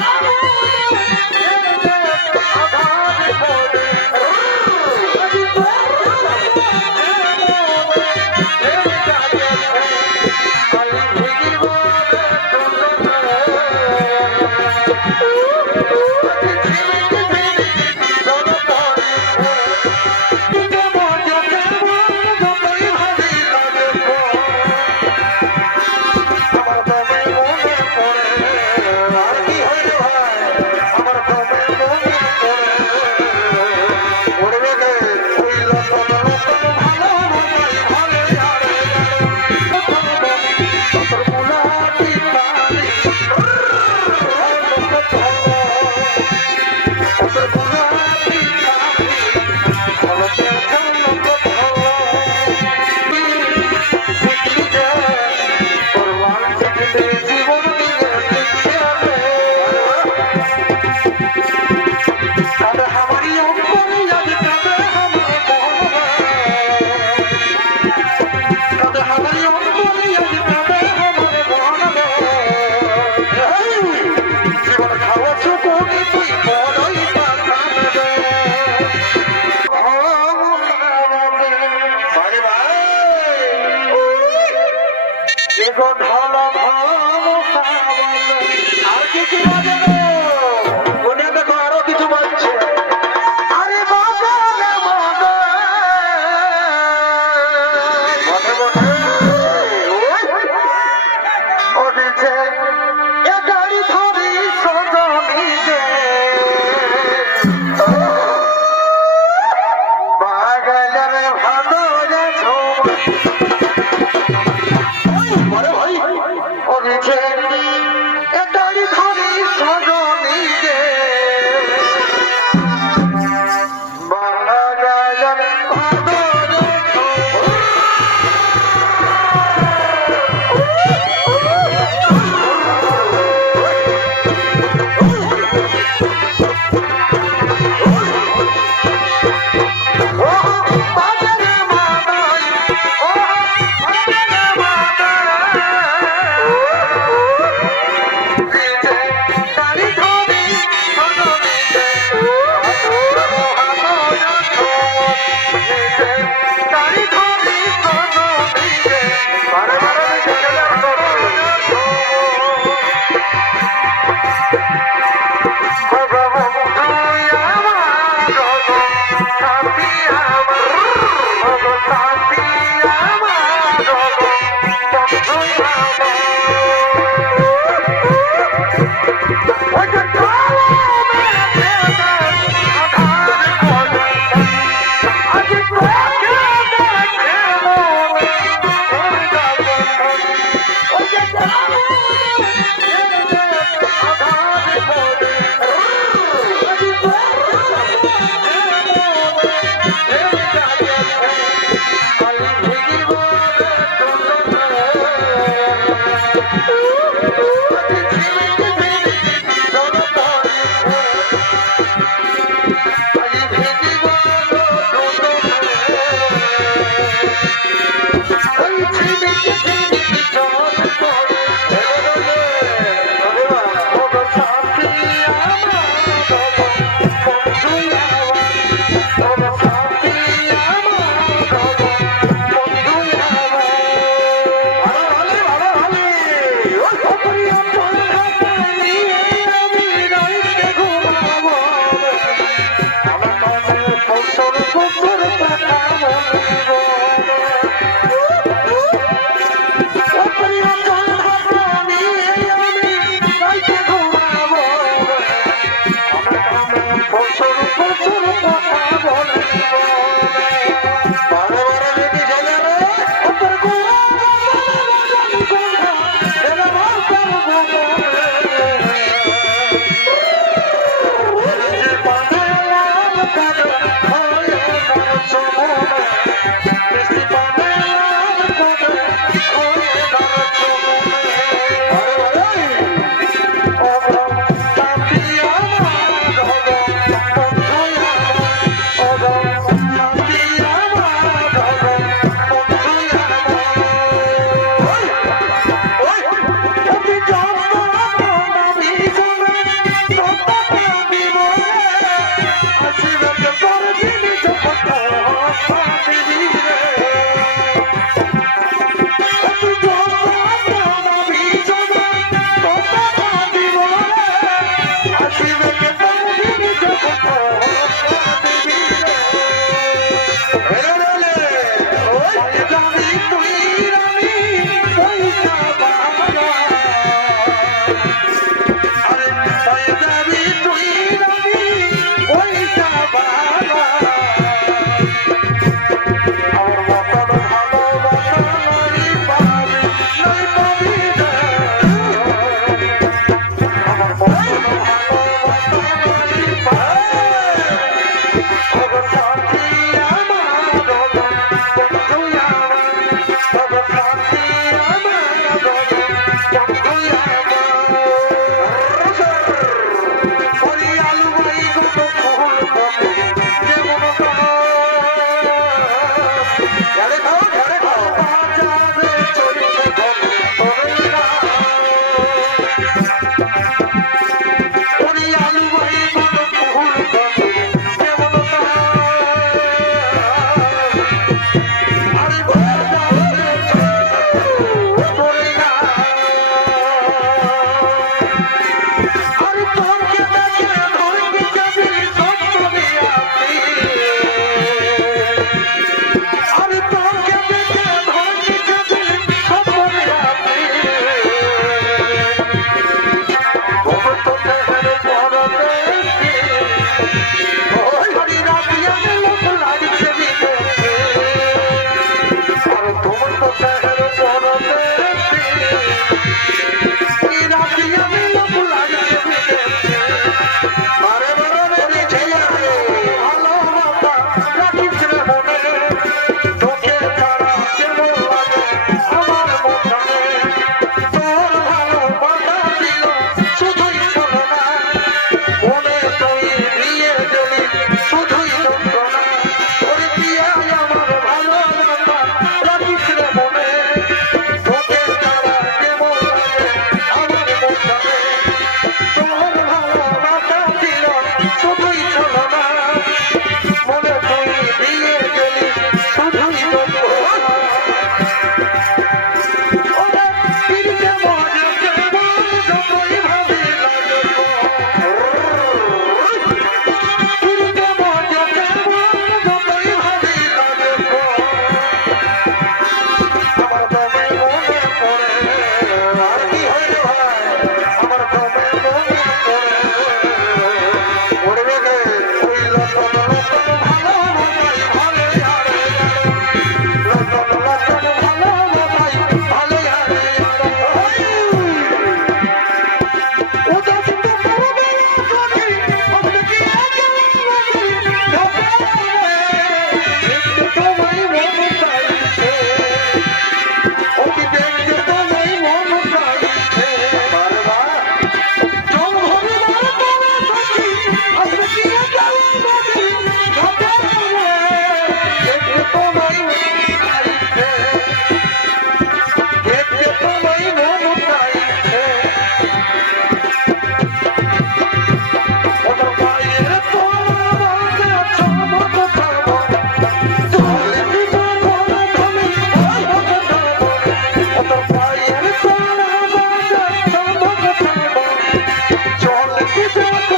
Ah!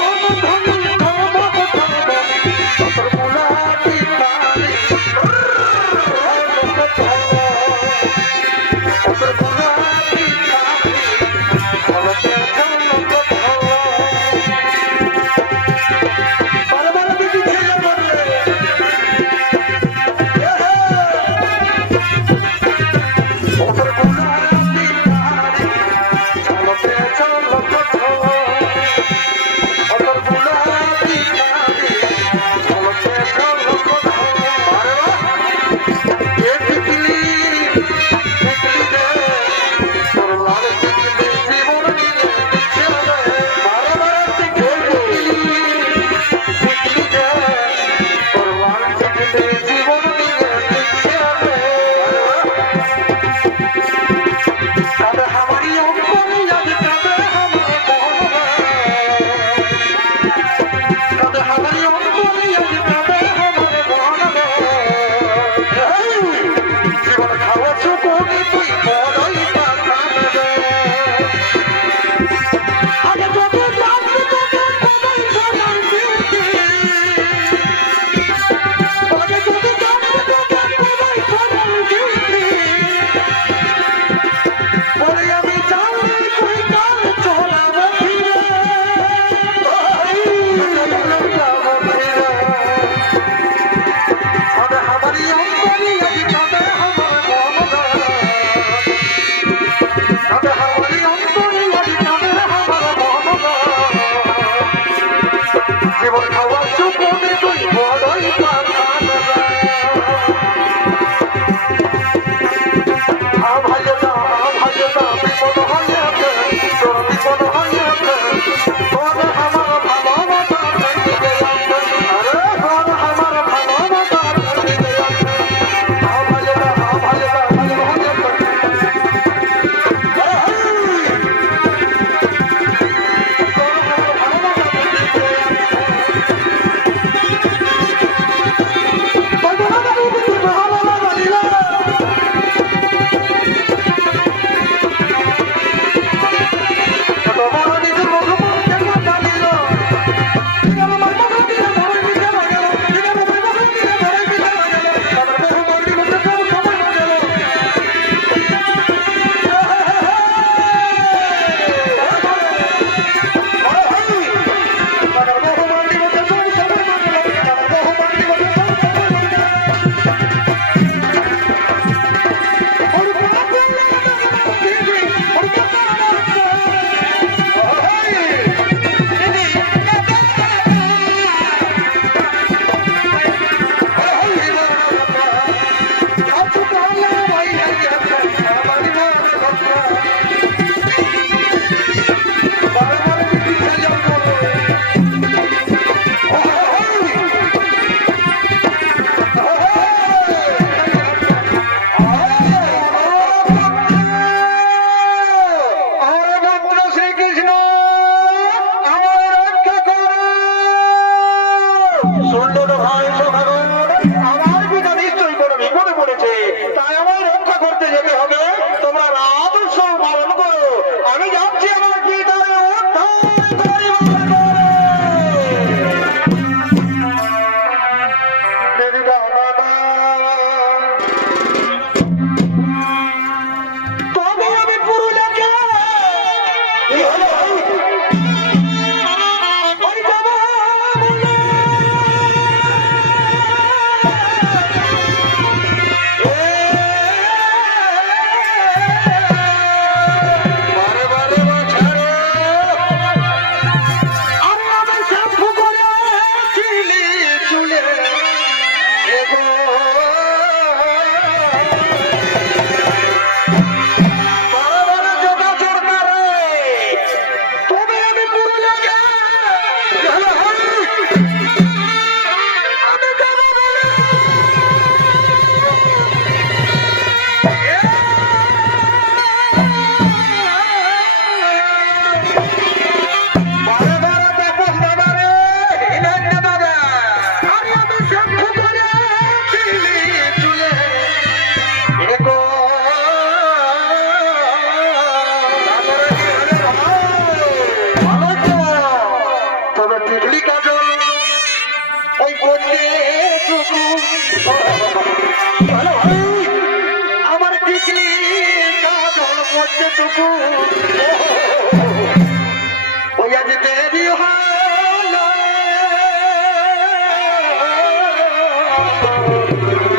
ভগবান I'm Thank you.